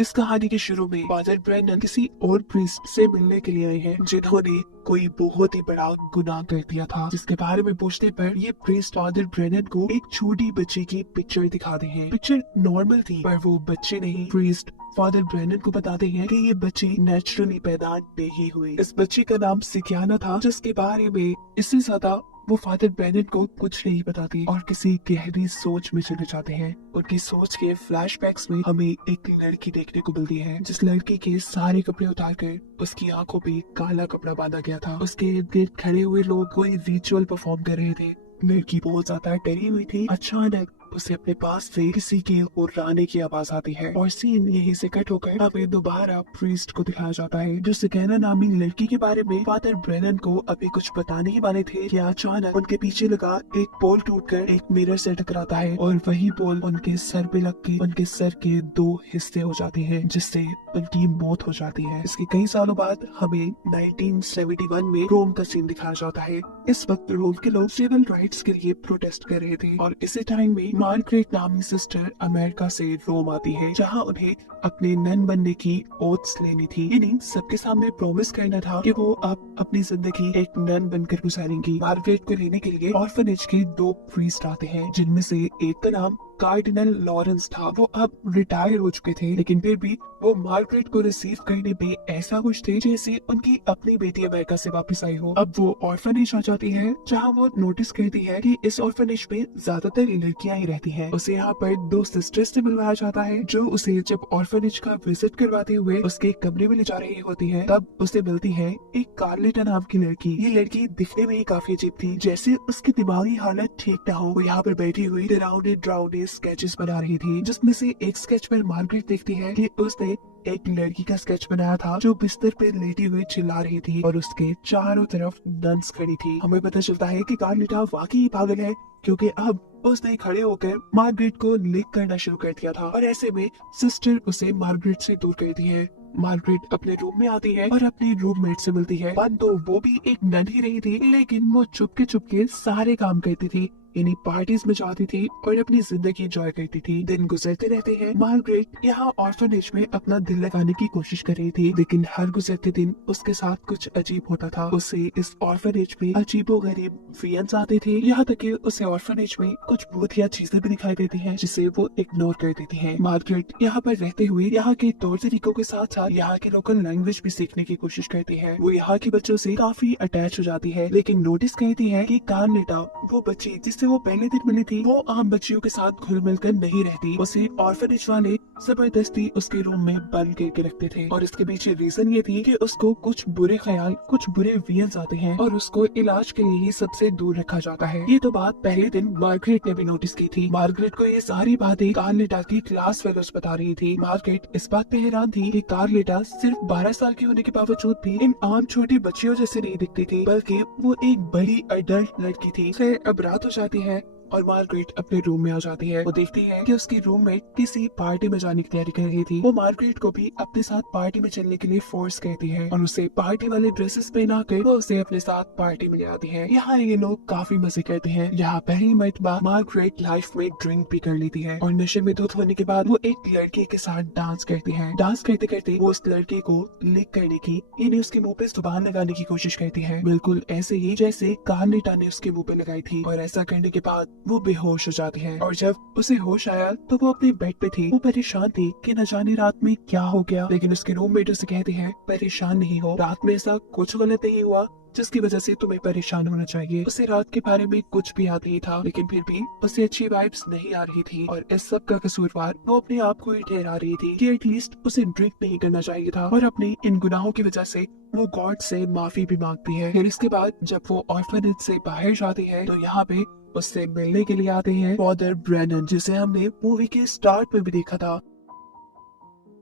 इस कहानी के शुरू में फादर ब्रेनन किसी और प्रीस्ट से मिलने के लिए आए हैं जिन्होंने कोई बहुत ही बड़ा गुनाह कर दिया था, जिसके बारे में पूछने पर ये प्रीस्ट फादर ब्रेनन को एक छोटी बच्ची की पिक्चर दिखाते हैं। पिक्चर नॉर्मल थी पर वो बच्चे नहीं। प्रीस्ट फादर ब्रेनन को बताते हैं कि ये बच्ची नेचुरली पैदा नहीं हुई। इस बच्ची का नाम सिकियाना था, जिसके बारे में इससे ज्यादा वो फादर ब्रेनन को कुछ नहीं बताती और किसी गहरी सोच में चले जाते हैं। उनकी सोच के फ्लैशबैक्स में हमें एक लड़की देखने को मिलती है, जिस लड़की के सारे कपड़े उतारकर उसकी आंखों पे काला कपड़ा बांधा गया था। उसके इर्द गिर्द खड़े हुए लोग कोई रिचुअल परफॉर्म कर रहे थे। लड़की बहुत ज्यादा डरी हुई थी। अचानक उसे अपने पास से किसी के हुर्राने की आवाज आती है और सीन यहीं से कट होकर हमें दोबारा प्रीस्ट को दिखाया जाता है, जो सिकाना नामी लड़की के बारे में फादर ब्रेनन को अभी कुछ बताने ही वाले थे कि अचानक उनके पीछे लगा एक पोल टूटकर एक मिरर से टकराता है और वही पोल उनके सर पे लग के उनके सर के 2 हिस्से हो जाते हैं, जिससे उनकी मौत हो जाती है। इसके कई सालों बाद हमें 1971 में रोम का सीन दिखाया जाता है। इस वक्त रोम के लोग सिविल राइट्स के लिए प्रोटेस्ट कर रहे थे और इसी टाइम में मार्गरेट नामी सिस्टर अमेरिका से रोम आती है, जहां उन्हें अपने नन बनने की ओथ्स लेनी थी। यानी सबके सामने प्रॉमिस करना था कि वो अब अपनी जिंदगी एक नन बनकर गुजारेंगी। मार्गरेट को लेने के लिए ऑर्फनेज के 2 प्रीस्ट आते हैं, जिनमें से एक का नाम कार्डिनल लॉरेंस था। वो अब रिटायर हो चुके थे, लेकिन फिर भी वो मार्गरेट को रिसीव करने में ऐसा कुछ थे जैसे उनकी अपनी बेटी अमेरिका से वापस आई हो। अब वो ऑर्फनेज आ जाती है, जहाँ वो नोटिस करती है कि इस ऑर्फनेज में ज्यादातर लड़कियां ही रहती हैं। उसे यहाँ पर 2 सिस्टर्स से मिलवाया जाता है, जो उसे जब ऑर्फनेज का विजिट करवाते हुए उसके कमरे में ले जा रही होती है, तब उसे मिलती है एक कार्लेटा नाम की लड़की। ये लड़की दिखने में ही काफी अजीब थी, जैसे उसकी दिमागी हालत ठीक न हो। वो यहाँ पर बैठी हुई ड्राउने स्केचेस बना रही थी, जिसमें से एक स्केच पर मार्गरेट देखती है कि उसने एक लड़की का स्केच बनाया था जो बिस्तर पे लेटी हुई चिल्ला रही थी और उसके चारों तरफ नन्स खड़ी थी। हमें पता चलता है कि कार्लिटा वाकई पागल है, क्योंकि अब उसने खड़े होकर मार्गरेट को लिक करना शुरू कर दिया था और ऐसे में सिस्टर उसे मार्गरेट से दूर करती है। मार्गरेट अपने रूम में आती है और अपने रूममेट से मिलती है। बात तो वो भी एक नन ही रही थी, लेकिन वो चुपके चुपके सारे काम करती थी, यानी पार्टीज में जाती थी और अपनी जिंदगी एंजॉय करती थी। दिन गुजरते रहते हैं। मार्गरेट यहाँ ऑर्फनेज में अपना दिल लगाने की कोशिश कर रही थी, लेकिन हर गुजरते दिन उसके साथ कुछ अजीब होता था। उसे इस ऑर्फनेज में अजीबोगरीब वियंस आते थे, यहाँ तक कि उसे ऑर्फनेज में कुछ भूतिया चीजें भी दिखाई देती हैं, जिसे वो इग्नोर कर देती है। मार्गरेट यहाँ पर रहते हुए यहाँ के तौर तरीकों के साथ साथ यहाँ की लोकल लैंग्वेज भी सीखने की कोशिश करती है। वो यहाँ के बच्चों से काफी अटैच हो जाती है, लेकिन नोटिस करती है कि कार्लेटा, वो बच्ची जिससे वो पहले दिन मिली थी, वो आम बच्चियों के साथ घुल मिलकर नहीं रहती। उसे ऑर्फनेज वाले जबरदस्ती उसके रूम में बंद करके रखते थे और इसके पीछे रीजन ये थी कि उसको कुछ बुरे ख्याल, कुछ बुरे वियंस आते हैं और उसको इलाज के लिए ही सबसे दूर रखा जाता है। ये तो बात पहले दिन मार्गरेट ने भी नोटिस की थी। मार्गरेट को ये सारी बातें कार्लेटा की क्लास फेलोज बता रही थी। मार्गरेट इस बात पे हैरान थी कि कार्लेटा सिर्फ 12 साल की होने के बावजूद भी इन आम छोटी बच्चियों जैसे नहीं दिखती थी, बल्कि वो एक बड़ी अडल्ट लड़की थी। फिर अब रात हो जाती है और मार्गरेट अपने रूम में आ जाती है। वो देखती है कि उसकी रूममेट किसी पार्टी में जाने की तैयारी कर रही थी। वो मार्गरेट को भी अपने साथ पार्टी में चलने के लिए फोर्स करती है और उसे पार्टी वाले ड्रेसेस पहना कर वो उसे अपने साथ पार्टी में ले आती है। यहाँ ये लोग काफी मजे करते हैं। यहाँ पहली मरतबा मार्गरेट लाइफ में ड्रिंक भी कर लेती है और नशे में धुत होने के बाद वो एक लड़के के साथ डांस करती है। डांस करते करते वो उस लड़के को लिक करने की, यानी उसके मुंह पे जुबान लगाने की कोशिश करती है, बिल्कुल ऐसे ही जैसे कार्लेटा ने उसके मुंह पे लगाई थी। और ऐसा करने के बाद वो बेहोश हो जाती है और जब उसे होश आया तो वो अपने बेड पे थी। वो परेशान थी कि न जाने रात में क्या हो गया, लेकिन उसके रूममेट उसे कहते हैं परेशान नहीं हो, रात में ऐसा कुछ गलत नहीं हुआ जिसकी वजह से तुम्हें परेशान होना चाहिए। उसे रात के बारे में कुछ भी याद नहीं था, लेकिन फिर भी उसे अच्छी वाइब्स नहीं आ रही थी और इस सब का कसूरवार वो अपने आप को ही ठहरा रही थी कि एटलीस्ट उसे ड्रिंक नहीं करना चाहिए था और अपने इन गुनाहों की वजह से वो गॉड से माफी भी मांगती है। फिर इसके बाद जब वो ऑर्फनेज से बाहर जाती है तो यहाँ पे उससे मिलने के लिए आते हैं फादर ब्रेनन, जिसे हमने मूवी के स्टार्ट में भी देखा था।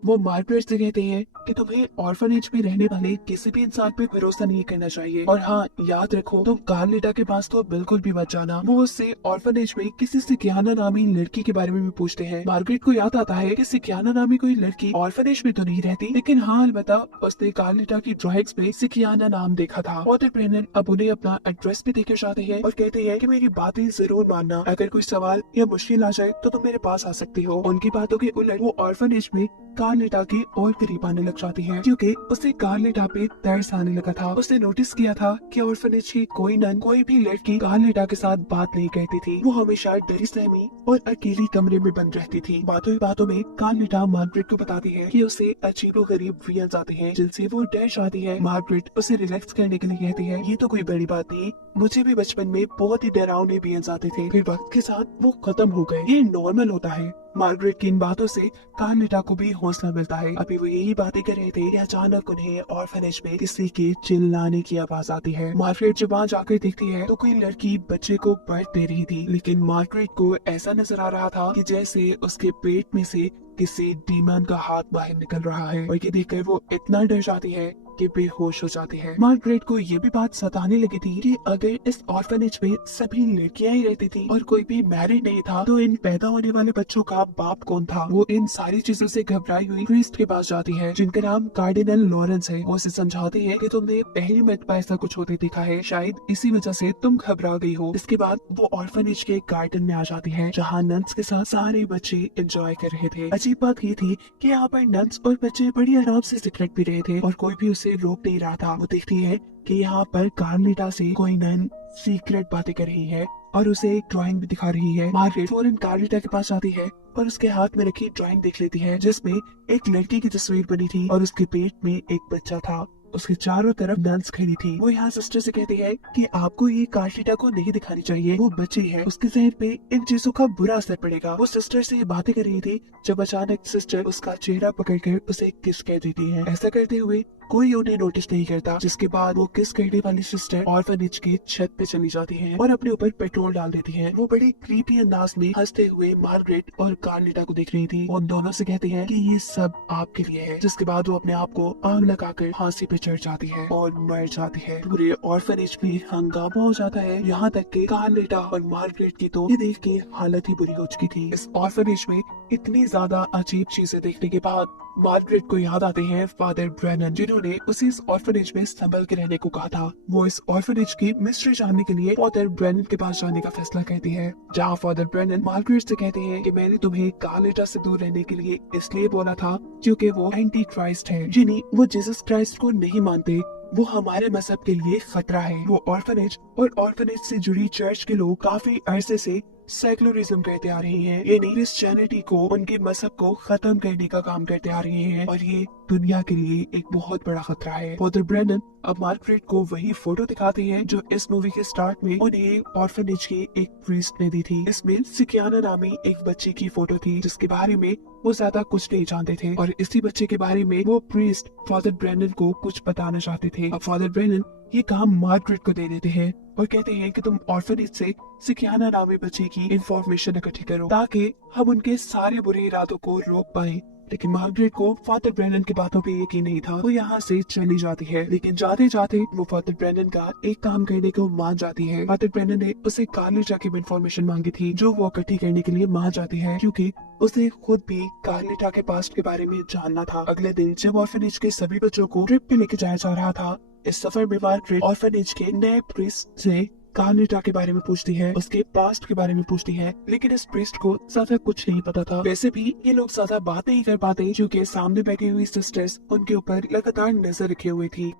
वो मार्गरेट से कहते हैं कि तुम्हें ऑर्फनेज में रहने वाले किसी भी इंसान पे भरोसा नहीं करना चाहिए और हाँ, याद रखो तुम कार्लेटा के पास तो बिल्कुल भी मत जाना। वो उससे ऑर्फनेज में किसी सिकियाना नामी लड़की के बारे में भी पूछते हैं। मार्गरेट को याद आता है कि सिकियाना नामी कोई लड़की ऑर्फनेज में तो नहीं रहती, लेकिन हाँ अलबत्ता उसने कार्लेटा की ड्राइंग्स में सिकियाना नाम देखा था। फादर ब्रेनन अब उन्हें अपना एड्रेस भी देकर जाते हैं और कहते हैं कि मेरी बातें जरूर मानना, अगर कोई सवाल या मुश्किल आ जाए तो तुम मेरे पास आ सकती हो। उनकी बातों के उलट वो ऑर्फनेज में कार्लेटा के और करीब आने लग जाती है, क्योंकि उसे कार्लेटा पे तरस आने लगा था। उसने नोटिस किया था कि ऑर्फनेज की कोई नन, कोई भी लड़की कार्लेटा के साथ बात नहीं करती थी। वो हमेशा डरी सहमी और अकेली कमरे में बंद रहती थी। बातों ही बातों में कार्लेटा मार्गरेट को बताती है कि उसे अजीबोगरीब विजन्स आते हैं जिनसे वो डर जाती है। मार्गरेट उसे रिलैक्स करने के लिए कहती है, ये तो कोई बड़ी बात नहीं, मुझे भी बचपन में बहुत ही डरावने विजन्स आते थे, फिर वक्त के साथ वो खत्म हो गए, ये नॉर्मल होता है। मार्गरेट की इन बातों से कार्लेटा को भी हौसला मिलता है। अभी वो यही बातें कर रहे थे कि अचानक उन्हें ऑर्फनेज में किसी के चिल्लाने की आवाज आती है। मार्गरेट जब वहाँ जाकर देखती है तो कोई लड़की बच्चे को बर्थ दे रही थी, लेकिन मार्गरेट को ऐसा नजर आ रहा था कि जैसे उसके पेट में से किसी डीमन का हाथ बाहर निकल रहा है, और ये देखकर वो इतना डर जाती है कि बेहोश हो जाती है। मार्गरेट को ये भी बात सताने लगी थी कि अगर इस ऑर्फनेज में सभी लड़कियां ही रहती थी और कोई भी मैरिड नहीं था, तो इन पैदा होने वाले बच्चों का बाप कौन था। वो इन सारी चीजों से घबराई हुई प्रीस्ट के पास जाती है, जिनका नाम कार्डिनल लॉरेंस है। वो उसे समझाती है कि तुमने पहली मरतबा ऐसा कुछ होते देखा है, शायद इसी वजह से तुम घबरा गई हो। इसके बाद वो ऑर्फनेज के गार्डन में आ जाती है, जहाँ नन्स के साथ सारे बच्चे एंजॉय कर रहे थे। अजीब बात ये थी कि यहाँ पर नन्स और बच्चे बड़ी आराम से सिगरेट पी रहे थे और कोई भी उसे रोक नहीं रहा था। वो देखती है कि यहाँ पर कार्लेटा से कोई नन सीक्रेट बातें कर रही है और उसे एक ड्राइंग भी दिखा रही है। मार्गरेट फौरन कार्लेटा के पास जाती है और उसके हाथ में रखी ड्राइंग देख लेती है, जिसमें एक लड़की की तस्वीर बनी थी और उसके पेट में एक बच्चा था। उसके चारों तरफ नन्स खड़ी थी। वो यहाँ सिस्टर से कहती है कि आपको ये कार्लेटा को नहीं दिखानी चाहिए, वो बच्ची है, उसके जहन पे इन चीजों का बुरा असर पड़ेगा। वो सिस्टर से ये बातें कर रही थी जब अचानक सिस्टर उसका चेहरा पकड़कर उसे किस कह देती है। ऐसा करते हुए कोई उन्हें नोटिस नहीं करता, जिसके बाद वो किस करने वाली सिस्टर ऑर्फनेज के छत पे चली जाती है और अपने ऊपर पेट्रोल डाल देती है। वो बड़ी क्रीपी अंदाज में हंसते हुए मार्गरेट और कार्लेटा को देख रही थी। वो उन दोनों से कहती है कि ये सब आपके लिए है, जिसके बाद वो अपने आप को आग लगाकर फांसी पे चढ़ जाती है और मर जाती है। पूरे ऑर्फनेज में हंगामा हो जाता है, यहाँ तक कि कार्लेटा और मार्गरेट की तो ये देख के हालत ही बुरी हो चुकी थी। इस ऑर्फनेज में इतनी ज्यादा अजीब चीजें देखने के बाद मार्गरेट को याद आते हैं फादर ब्रेनन, जिन्होंने उसे इस ऑर्फनेज में संभल के रहने को कहा था। वो इस ऑर्फनेज की मिस्ट्री जानने के लिए फादर ब्रेनन के पास जाने का फैसला करती है, जहाँ फादर ब्रेनन मार्गरेट से कहते हैं कि मैंने तुम्हें कार्लेटा से दूर रहने के लिए इसलिए बोला था क्योंकि वो एंटी क्राइस्ट है, यानी वो जीसस क्राइस्ट को नहीं मानते, वो हमारे मजहब के लिए खतरा है। वो ऑर्फनेज और ऑर्फनेज से जुड़ी चर्च के लोग काफी अरसे से सेकुलरिज्म करते आ रहे हैं, यानी क्रिश्चियनिटी को, उनके मजहब को खत्म करने का काम करते आ रहे हैं, और ये दुनिया के लिए एक बहुत बड़ा खतरा है। फादर ब्रेनन अब मार्गरेट को वही फोटो दिखाते हैं जो इस मूवी के स्टार्ट में उन्हें ऑर्फनेज के एक प्रीस्ट ने दी थी। इसमें सिकियाना नामी एक बच्चे की फोटो थी, जिसके बारे में वो ज्यादा कुछ नहीं जानते थे, और इसी बच्चे के बारे में वो प्रीस्ट फादर ब्रेनन को कुछ बताना चाहते थे। अब फादर ब्रेनन ये काम मार्गरेट को दे देते हैं और कहते हैं कि तुम ऑर्फनेज से सिकियाना नामी बच्चे की इंफॉर्मेशन इकट्ठी करो ताकि हम उनके सारे बुरे इरादों को रोक पाए। लेकिन मार्गरेट को फादर ब्रेनन की बातों पे यकीन नहीं था। वो यहाँ से चली जाती है, लेकिन जाते जाते वो फादर ब्रेनन का एक काम करने को मान जाती है। फादर ब्रेनन ने उसे कार्लेटा की इंफॉर्मेशन मांगी थी, जो वो इकट्ठी करने के लिए मान जाती है, क्योंकि उसे खुद भी कार्लेटा के पास्ट के बारे में जानना था। अगले दिन जब ऑर्फनेज के सभी बच्चों को ट्रिप पे लेके जाया जा रहा था, इस सफर में मार्गरेट ऑर्फनेज के नए प्रीस्ट से कार्लेटा के बारे में पूछती है, उसके पास्ट के बारे में पूछती है, लेकिन इस प्रीस्ट को ज्यादा कुछ नहीं पता था। वैसे भी ये लोग ज्यादा बातें नहीं कर पाते, क्योंकि सामने बैठी हुई सिस्टर्स उनके ऊपर लगातार नजर रखे हुए थी।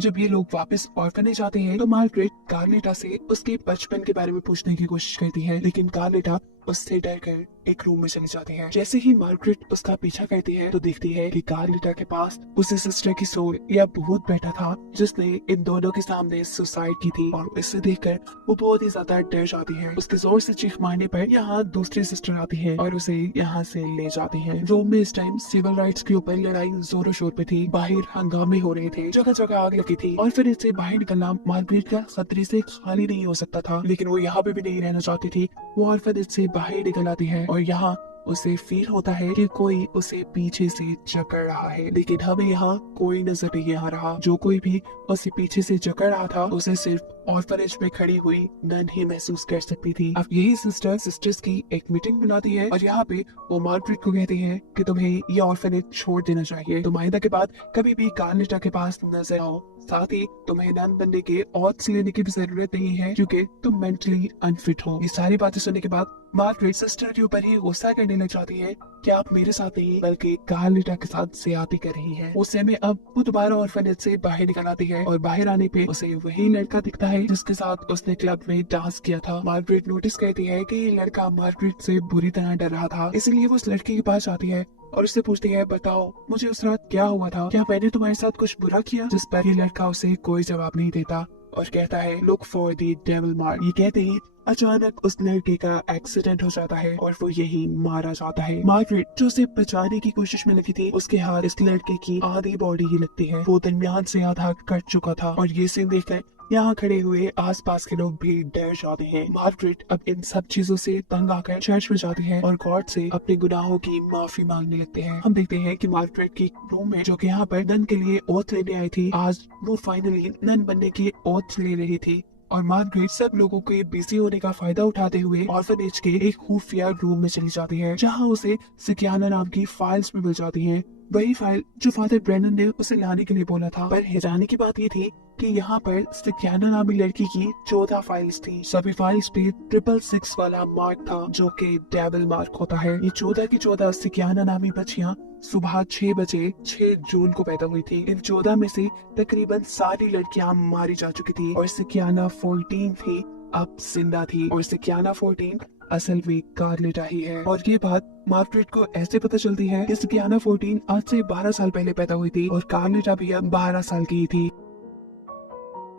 जब ये लोग वापस ऑर्फनेज आते हैं तो मार्गरेट कार्लेटा से उसके बचपन के बारे में पूछने की कोशिश करती है, लेकिन कार्लेटा उससे डर कर एक रूम में चली जाती है। जैसे ही मार्गरेट उसका पीछा करती है तो देखती है कि कार्लेटा के पास उसी सिस्टर की सोल या भूत बैठा था, जिसने इन दोनों के सामने सुसाइड की थी, और इसे देखकर वो बहुत ही ज्यादा डर जाती है। उसके जोर से चीख मारने पर यहाँ दूसरी सिस्टर आती है और उसे यहाँ से ले जाती है। रोम में इस टाइम सिविल राइट्स के ऊपर लड़ाई जोरों शोर पे थी, बाहर हंगामे हो रहे थे, जगह जगह आग लगी थी, और फिर इससे बाहर निकलना मार्गरेट का खतरे से खाली नहीं हो सकता था। लेकिन वो यहाँ पे भी नहीं रहना चाहती थी। वो ऑर्फनेज से बाहर निकल आती है और यहाँ उसे फील होता है कि कोई उसे पीछे से जकड़ रहा है, लेकिन हमें यहाँ कोई नजर नहीं आ रहा। जो कोई भी उसे पीछे से जकड़ रहा था उसे सिर्फ ऑर्फनेज में खड़ी हुई नन ही महसूस कर सकती थी। अब यही सिस्टर्स की एक मीटिंग बुलाती है और यहाँ पे वो मार्गरेट को कहती है कि तुम्हें ये ऑर्फनेज छोड़ देना चाहिए, तुम आइंदा के बाद कभी भी कार्लिटा के पास नजर आओ, साथ ही तुम्हें नन बनने के ऑथ्स लेने की भी जरूरत नहीं है क्योंकि तुम मेंटली अनफिट हो। ये सारी बातें सुनने के बाद मार्गरेट सिस्टर के ऊपर ही गुस्सा करने लग जाती है कि आप मेरे साथ नहीं बल्कि कार्लिटा के साथ ज्यादती कर रही है। उस समय अब वो दोबारा ऑर्फनेज से बाहर निकल आती है और बाहर आने पे उसे वही लड़का दिखता है जिसके साथ उसने क्लब में डांस किया था। मार्गरेट नोटिस करती है कि ये लड़का मार्गरेट से बुरी तरह डर रहा था, इसलिए वो उस लड़के के पास जाती है और उससे पूछती है, बताओ मुझे उस रात क्या हुआ था, क्या मैंने तुम्हारे साथ कुछ बुरा किया? जिस पर ये लड़का उसे कोई जवाब नहीं देता और कहता है, look for the devil mark. ये कहते ही अचानक उस लड़के का एक्सीडेंट हो जाता है और वो यही मारा जाता है। मार्गरेट जो उसे बचाने की कोशिश में लगी थी, उसके हाथ इस लड़के की आधी बॉडी ही लगती है। वो दरमियान से आधा कट चुका था और ये सीन देखकर यहाँ खड़े हुए आसपास के लोग भी डर जाते हैं। मार्गरेट अब इन सब चीजों से तंग आकर चर्च में जाती है और गॉड से अपने गुनाहों की माफी मांगने लगते हैं। हम देखते हैं कि मार्गरेट की रूम में जो कि यहाँ पर नन के लिए ओथ लेने आई थी, आज वो फाइनली नन बनने की ओथ ले रही थी और मार्गरेट सब लोगों के बिजी होने का फायदा उठाते हुए ऑर्फनेज के एक खुफिया रूम में चली जाती है, जहाँ उसे सिकियाना नाम की फाइल्स भी मिल जाती हैं। वही फाइल जो फादर ब्रेनन ने उसे लाने के लिए बोला था। पर हैरानी की बात ये थी कि यहाँ पर सिकियाना नामी लड़की की 14 फाइल्स थी। सभी फाइल्स पे 666 वाला मार्क था जो कि डेविल मार्क होता है। ये 14 की 14 सिकियाना नामी बच्चियां सुबह 6 बजे 6 जून को पैदा हुई थी। इन 14 में से तकरीबन सारी लड़कियां मारी जा चुकी थी और सिकियाना 14 थी अब जिंदा थी और सिकियाना 14 असल में कार्लिटा ही है। और ये बात मार्गरेट को ऐसे पता चलती है कि सिकियाना 14 आज से 12 साल पहले पैदा हुई थी और कार्लिटा भी अब 12 साल की थी।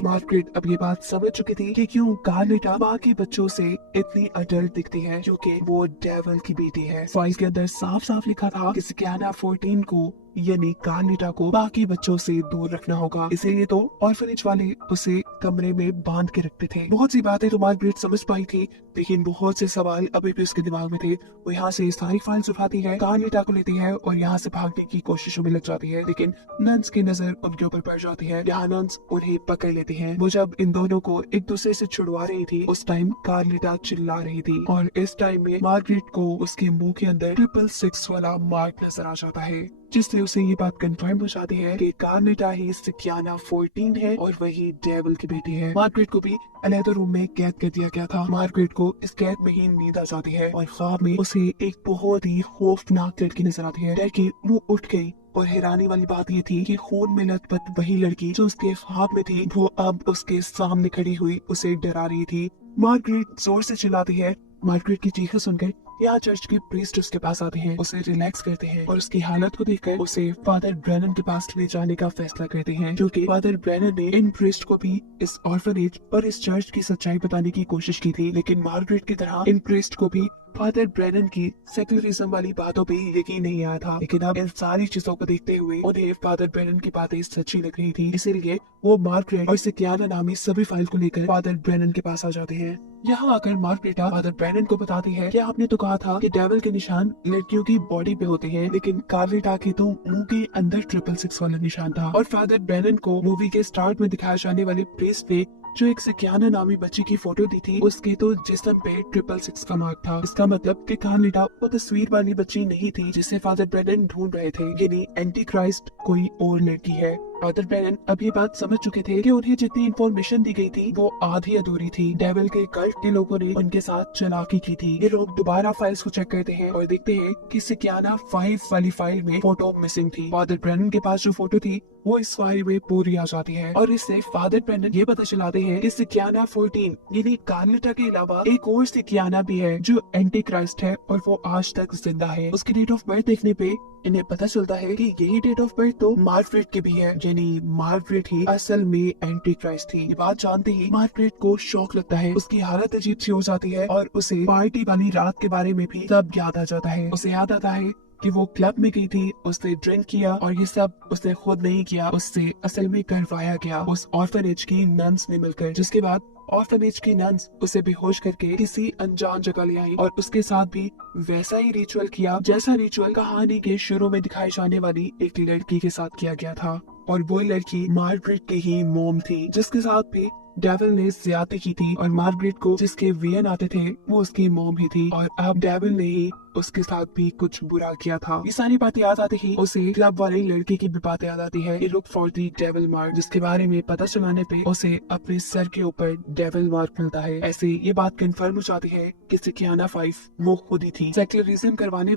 मार्गरेट अब ये बात समझ चुकी थी कि क्यों कार्लिटा बाकी बच्चों से इतनी अडल्ट दिखती है, जो कि वो डेविल की बेटी है। फाइल के अंदर साफ साफ लिखा था कि सिकियाना 14 को यानी कार्लिटा को बाकी बच्चों से दूर रखना होगा, इसीलिए तो ऑर्फनेज वाले उसे कमरे में बांध के रखते थे। बहुत सी बातें तो मार्गरेट समझ पाई थी, लेकिन बहुत से सवाल अभी भी उसके दिमाग में थे। वो यहाँ से सारी फाइल्स उठाती है, कार्लिटा को लेती है और यहाँ से भागने की कोशिशों में लग जाती है, लेकिन नन्स की नजर उनके ऊपर पड़ जाती है। यहाँ नन्स उन्हें पकड़ लेती हैं। वो जब इन दोनों को एक दूसरे से छुड़वा रही थी, उस टाइम कार्लिटा चिल्ला रही थी और इस टाइम में मार्गरेट को उसके मुंह के अंदर 666 वाला मार्क नजर आ जाता है, जिससे उसे ये बात कंफर्म हो जाती है कि कार्लिटा ही सिकियाना 14 है और वही डेविल की बेटी है। मार्गरेट को भी अलग रूम में कैद कर दिया गया था। मार्गरेट को इस कैद में ही नींद आ जाती है और ख्वाब में उसे एक बहुत ही खौफनाक लड़की नजर आती है। लड़की वो उठ गई और हैरानी वाली बात ये थी कि खून में लथपथ वही लड़की जो उसके ख्वाब में थी, वो अब उसके सामने खड़ी हुई उसे डरा रही थी। मार्गरेट जोर से चिल्लाती है। मार्गरेट की चीखें सुनकर यहाँ चर्च के प्रीस्ट उसके पास आते हैं, उसे रिलैक्स करते हैं और उसकी हालत को देखकर उसे फादर ब्रेनन के पास ले जाने का फैसला करते हैं, क्योंकि फादर ब्रेनन ने इन प्रीस्ट को भी इस ऑर्फनेज और इस चर्च की सच्चाई बताने की कोशिश की थी, लेकिन मार्गरेट की तरह इन प्रीस्ट को भी फादर ब्रेनन की सेकुलरिज्म वाली बातों पे यकीन नहीं आया था। लेकिन अब इन सारी चीजों को देखते हुए उन्हें फादर ब्रेनन की बातें सच्ची लग रही थी, इसीलिए वो मार्गरेट और सिकियाना नामी सभी फाइल को लेकर फादर ब्रेनन के पास आ जाते हैं। यहाँ आकर मार्गरेटा फादर ब्रेनन को बताती है कि आपने तो कहा था कि डेविल के निशान लड़कियों की बॉडी पे होते हैं, लेकिन कार्लिटा के तो मुंह के अंदर 666 वाला निशान था। और फादर ब्रेनन को मूवी के स्टार्ट में दिखाए जाने वाले प्रीस्ट ने जो एक सिकियाना नामी बच्ची की फोटो दी थी, उसके तो जिस्म पे 666 का मार्क था। इसका मतलब कि कार्लिटा वो तस्वीर वाली बच्ची नहीं थी जिसे फादर ब्रेनन ढूंढ रहे थे, यानी एंटी क्राइस्ट कोई और लड़की है। फादर ब्रेनन अब ये बात समझ चुके थे कि उन्हें जितनी इन्फॉर्मेशन दी गई थी वो आधी अधूरी थी। डेविल के कल्ट के लोगों ने उनके साथ चालाकी की थी। ये लोग दोबारा फाइल्स को चेक करते हैं और देखते हैं कि सिकियाना 5 वाली फाइल में फोटो मिसिंग थी। फादर ब्रेनन के पास जो फोटो थी वो इस फाइल में पूरी आ जाती है और इससे फादर ब्रेनन ये पता चलाते हैं कि सिकियाना 14 यानी कार्लिटा के अलावा एक और सिकियाना भी है जो एंटी क्राइस्ट है और वो आज तक जिंदा है। उसकी डेट ऑफ बर्थ देखने पे इन्हें पता चलता है कि यही डेट ऑफ बर्थ तो मार्गरेट की भी है, यानी मार्गरेट ही असल में एंटी क्राइस्ट थी। ये बात जानते ही मार्गरेट को शौक लगता है, उसकी हालत अजीब सी हो जाती है और उसे पार्टी वाली रात के बारे में भी सब याद आ जाता है। उसे याद आता है कि वो क्लब में गई थी, उसने ड्रिंक किया और ये सब उसने खुद नहीं किया, उससे असल में करवाया गया उस ऑर्फनेज की नन्स ने मिलकर। जिसके बाद ऑर्फनेज की नन्स उसे बेहोश करके किसी अनजान जगह ले आई और उसके साथ भी वैसा ही रिचुअल किया जैसा रिचुअल कहानी के शुरू में दिखाई जाने वाली एक लड़की के साथ किया गया था। और वो लड़की मार्गरेट की ही मॉम थी, जिसके साथ भी डेविल ने ज्यादती की थी। और मार्गरेट को जिसके वेन आते थे वो उसकी मॉम ही थी, और अब डेविल ने ही उसके साथ भी कुछ बुरा किया था। ये सारी बातें याद आती ही उसे क्लब वाले लड़के की भी बातें याद आती है, look for the devil mark, जिसके बारे में पता चलाने पे उसे अपने सर के ऊपर डेविल मार्क मिलता है। ऐसे ये बात कंफर्म हो जाती है कि सिकियाना 5 वो खुद ही थी। सेक्युलरिज्म करवाने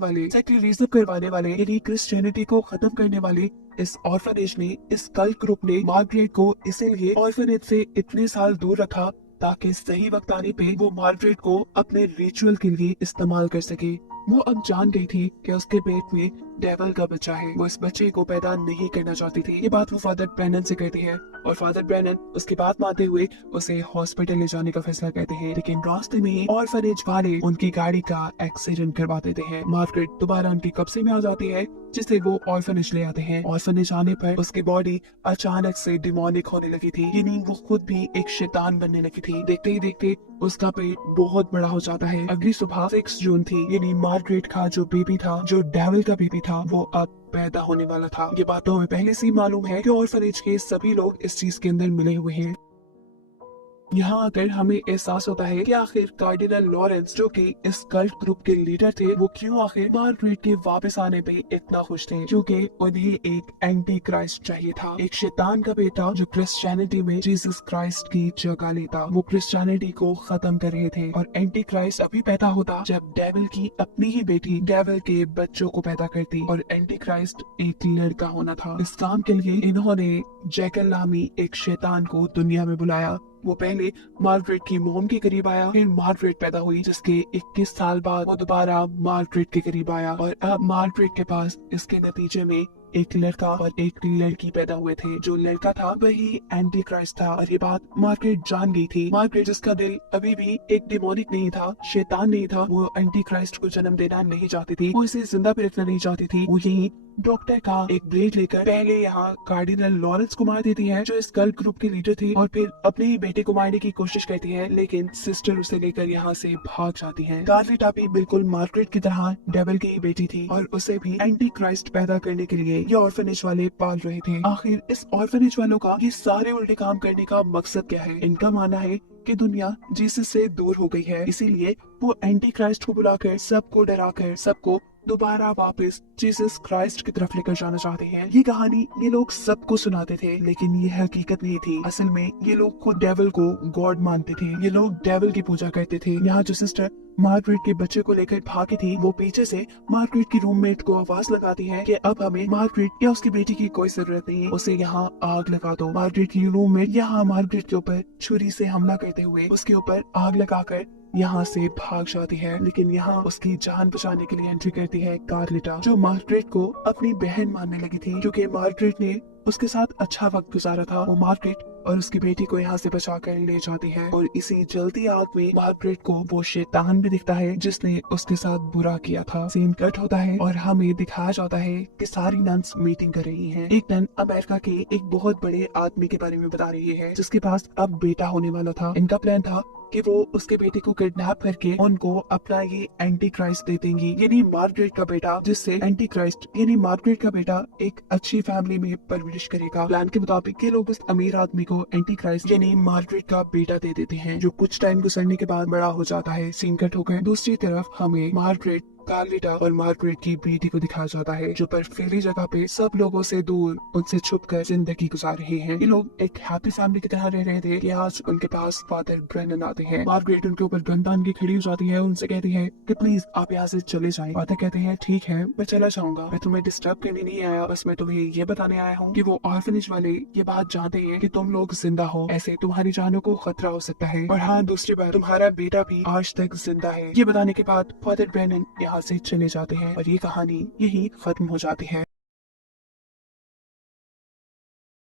वाले यानी क्रिश्चियनिटी को खत्म करने वाले इस ऑर्फनेज ने, इस कल्ट ग्रुप ने मार्गरेट को इसीलिए ऑर्फनेज से इतने साल दूर रखा ताकि सही वक्त आने पे वो मार्गरेट को अपने रिचुअल के लिए इस्तेमाल कर सके। वो अब जान गई थी कि उसके पेट में डेविल का बच्चा है, वो इस बच्चे को पैदा नहीं करना चाहती थी। ये बात वो फादर ब्रेनन से कहती है और फादर ब्रेनन उसकी बात मानते हुए उसे हॉस्पिटल ले जाने का फैसला करते हैं। लेकिन रास्ते में ही ऑर्फनेज वाले उनकी गाड़ी का एक्सीडेंट करवा देते हैं। मार्गरेट दोबारा उनके कब्जे में आ जाती है, जिसे वो ऑर्फनेज ले आते हैं। ऑर्फनेज आने पर उसकी बॉडी अचानक से डिमोनिक होने लगी थी, यानी वो खुद भी एक शैतान बनने लगी थी। देखते ही देखते उसका पेट बहुत बड़ा हो जाता है। अगली सुबह 6 जून थी, यानी मार्गरेट का जो बेबी था, जो डेविल का बेबी था, वो अब पैदा होने वाला था। ये बात तो हमें पहले से ही मालूम है कि ऑर्फनेज के सभी लोग इस चीज के अंदर मिले हुए हैं। यहाँ आकर हमें एहसास होता है कि आखिर कार्डिनल लॉरेंस, जो कि इस कल्ट ग्रुप के लीडर थे, वो क्यों आखिर मार्गरेट के वापस आने पे इतना खुश थे। क्योंकि उन्हें एक एंटी क्राइस्ट चाहिए था, एक शैतान का बेटा जो क्रिश्चियनिटी में जीसस क्राइस्ट की जगह लेता। वो क्रिश्चियनिटी को खत्म कर रहे थे और एंटी क्राइस्ट अभी पैदा होता जब डेविल की अपनी ही बेटी डेविल के बच्चों को पैदा करती, और एंटी क्राइस्ट एक लड़का होना था। इस काम के लिए इन्होंने जैकल नामी एक शैतान को दुनिया में बुलाया। वो पहले मार्गरेट की मोम के करीब आया, फिर मार्गरेट पैदा हुई, जिसके 21 साल बाद वो दोबारा मार्गरेट के करीब आया, और अब मार्गरेट के पास इसके नतीजे में एक लड़का और एक लड़की पैदा हुए थे। जो लड़का था वही एंटी क्राइस्ट था, और ये बात मार्गरेट जान गई थी। मार्गरेट, जिसका दिल अभी भी एक डिमोनिक नहीं था, शैतान नहीं था, वो एंटी क्राइस्ट को जन्म देना नहीं चाहती थी, वो इसे जिंदा भी रखना नहीं चाहती थी। वो यही डॉक्टर का एक ब्लेड लेकर पहले यहाँ कार्डिनल लॉरेंस को मार देती है, जो इस कल्ट ग्रुप के लीडर थी, और फिर अपने ही बेटे को मारने की कोशिश करती है, लेकिन सिस्टर उसे लेकर यहाँ से भाग जाती है। कार्लिटा भी बिल्कुल मार्गरेट की तरह डेविल की ही बेटी थी, और उसे भी एंटी क्राइस्ट पैदा करने के लिए ये ऑर्फनेज वाले पाल रहे थे। आखिर इस ऑर्फनेज वालों का ये सारे उल्टे काम करने का मकसद क्या है? इनका मानना है कि दुनिया जीसस से दूर हो गई है, इसीलिए वो एंटी क्राइस्ट को बुलाकर सबको डराकर सबको दोबारा वापस जीसस क्राइस्ट की तरफ लेकर जाना चाहते हैं। ये कहानी ये लोग सबको सुनाते थे, लेकिन ये हकीकत नहीं थी। असल में ये लोग खुद डेविल को गॉड मानते थे, ये लोग डेविल की पूजा करते थे। यहाँ जो सिस्टर मार्गरेट के बच्चे को लेकर भागी थी, वो पीछे से मार्गरेट की रूममेट को आवाज लगाती है कि अब हमें मार्गरेट या उसकी बेटी की कोई जरूरत नहीं है, उसे यहाँ आग लगा दो। मार्गरेट की रूममेट यहाँ मार्गरेट के ऊपर छुरी से हमला करते हुए उसके ऊपर आग लगाकर यहाँ से भाग जाती है, लेकिन यहाँ उसकी जान बचाने के लिए एंट्री करती है कार्लिटा, जो मार्गरेट को अपनी बहन मानने लगी थी, क्योंकि मार्गरेट ने उसके साथ अच्छा वक्त गुजारा था। वो मार्गरेट और उसकी बेटी को यहाँ से बचाकर ले जाती है, और इसी जल्दी आग में मार्गरेट को वो शैतान भी दिखता है जिसने उसके साथ बुरा किया था। सीन कट होता है और हमें दिखाया जाता है कि सारी नन्स मीटिंग कर रही हैं। एक नन अमेरिका के एक बहुत बड़े आदमी के बारे में बता रही है, जिसके पास अब बेटा होने वाला था। इनका प्लान था कि वो उसके बेटे को किडनैप करके उनको अपना ये एंटी क्राइस्ट दे देंगी, यानी मार्गरेट का बेटा, जिससे एंटी क्राइस्ट यानी मार्गरेट का बेटा एक अच्छी फैमिली में परवरिश करेगा। प्लान के मुताबिक ये लोग इस अमीर आदमी को एंटी क्राइस्ट यानी मार्गरेट का बेटा दे देते हैं, जो कुछ टाइम गुजरने के बाद बड़ा हो जाता है। सीन कट होकर दूसरी तरफ हमें मार्गरेट, कार्लिटा और मार्गरेट की बेटी को दिखाया जाता है, जो बर्फीली जगह पे सब लोगों से दूर उनसे छुपकर जिंदगी गुजार रहे हैं। ये लोग एक हैप्पी फैमिली की तरह रह रहे थे कि आज उनके पास फादर ब्रेनन आते हैं। मार्गरेट उनके ऊपर गन तान के खड़ी हो जाती है, उनसे कहती है कि प्लीज आप यहाँ से चले जाएं। फादर कहते हैं ठीक है मैं चला जाऊंगा, मैं तुम्हें डिस्टर्ब करने नहीं आया, बस मैं तुम्हें ये बताने आया हूँ कि वो ऑर्फनेज वाले ये बात जानते हैं कि तुम लोग जिंदा हो, ऐसे तुम्हारी जानों को खतरा हो सकता है, और हाँ दूसरी बात तुम्हारा बेटा भी आज तक जिंदा है। ये बताने के बाद फादर ब्रेनन यहाँ से चले जाते हैं और ये कहानी यही खत्म हो जाती है।